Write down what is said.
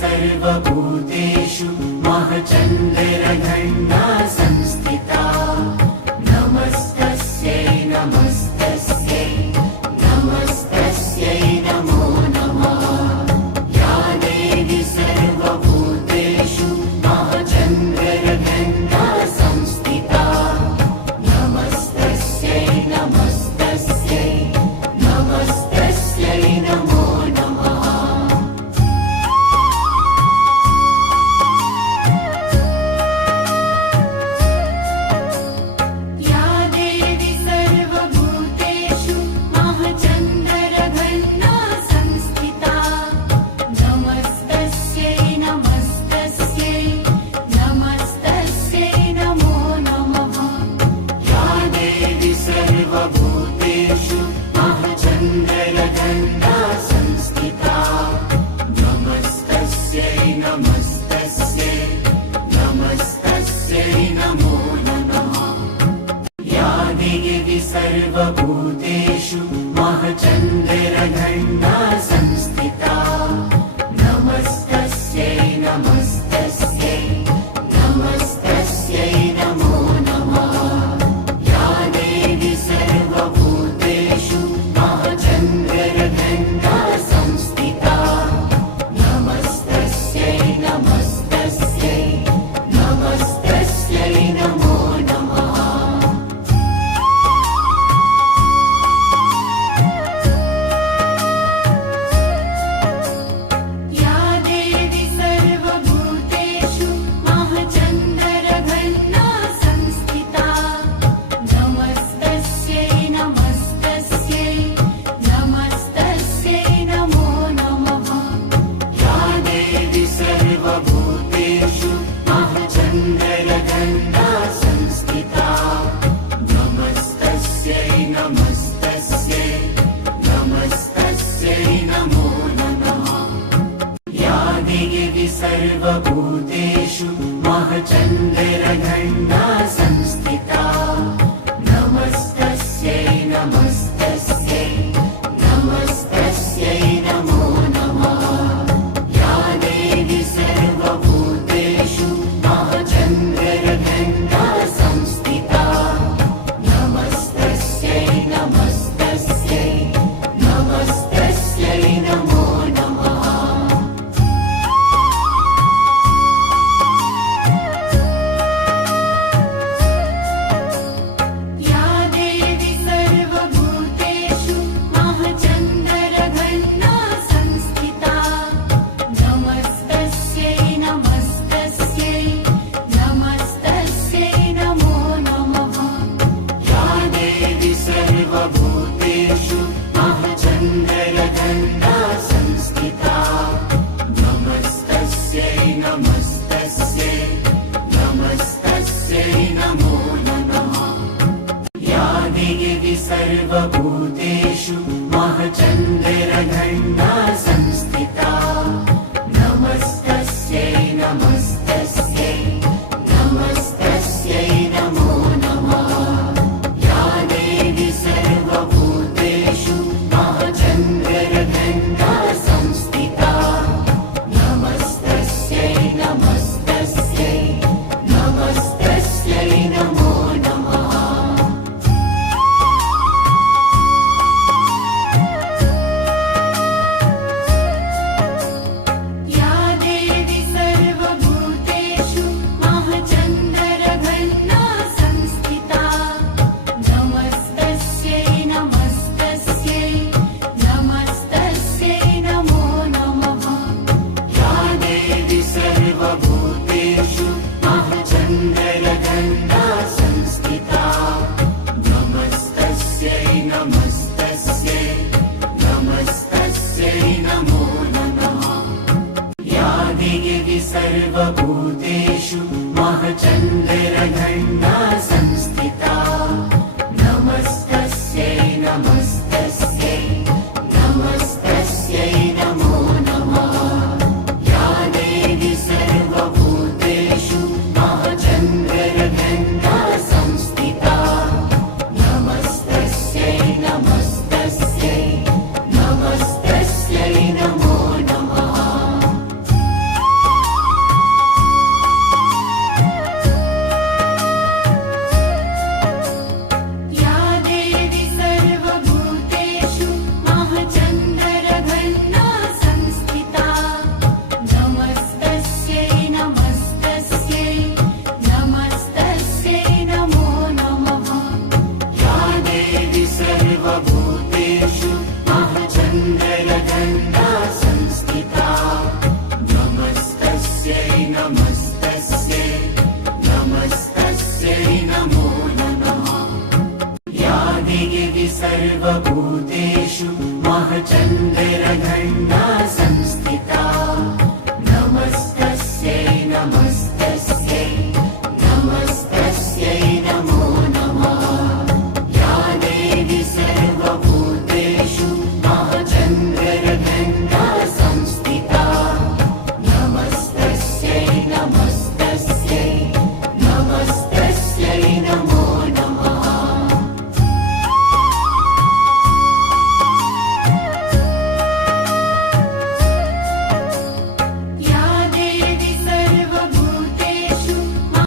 सर्वभूतेषु महचन्द्रघण्टा संस्थिता नमस्तस्यै नमस्तस्यै नमस्तस्यै नमो नमः या देवी सर्वभूतेषु महचन्द्रघण्टा संस्थिता नमस्तस्यै नमस्तस्यै नमस्तस्यै नमो नमः या देवी सर्वभूतेषु महचन्द्रघण्टा संस्थिता नमस्तस्यै नमस्तस्यै नमस्तस्यै नमो नमः या देवी सर्वभूतेषु महचन्द्रघण्टा संस्थिता नमस्तस्यै नमस्तस्यै नमस्तस्यै नमो नमः या देवी सर्वभूतेषु महचन्द्रघण्टा संस्थिता नमस्तस्यै नमस्तस्यै नमस्तस्यै नमो नमः या देवी सर्वभूतेषु महचन्द्रघण्टा संस्थिता नमस्तस्यै नमस्तस्यै नमस्तस्यै नमो नमः या देवी सर्वभूतेषु महचन्द्रघण्टा संस्थिता नमस्तस्यै नमस्तस्यै नमस्तस्यै नमो नमः या देवी सर्वभूतेषु महचन्द्रघण्टा संस्थिता नमस्तस्यै नमस्तस्यै नमस्तस्यै नमो नमः या देवी सर्वभूतेषु महचन्द्रघण्टा संस्थिता नमस्तस्यै नमस्तस्यै नमस्तस्यै नमो नमः या देवी सर्वभूतेषु महचन्द्रघण्टा संस्थिता नमस्तस्यै नमस्तस्यै नमस्तस्यै नमो नमः या देवी सर्वभूतेषु महचन्द्रघण्टा संस्थिता नमस्तस्यै नमस्तस्यै नमस्तस्यै नमो नमः या देवी सर्वभूतेषु महचन्द्रघण्टा संस्थिता नमस्तस्यै नमस्तस्यै नमस्तस्यै नमो नमः या देवी सर्वभूतेषु महचन्द्रघण्टा संस्थिता नमस्तस्यै नमस्तस्यै नमस्तस्यै नमो नमः या देवी सर्वभूतेषु महचन्द्रघण्टा संस्थिता नमस्तस्यै नमस्तस्यै नमस्तस्यै नमो नमः या देवी सर्वभूतेषु महचन्द्रघण्टा संस्थिता नमस्तस्यै नमस्तस्यै नमस्तस्यै नमो नमः या देवी सर्वभूतेषु महचन्द्रघण्टा संस्थिता नमस्तस्यै नमस्तस्यै नमस्तस्यै नमो नमः या देवी सर्वभूतेषु महचन्द्रघण्टा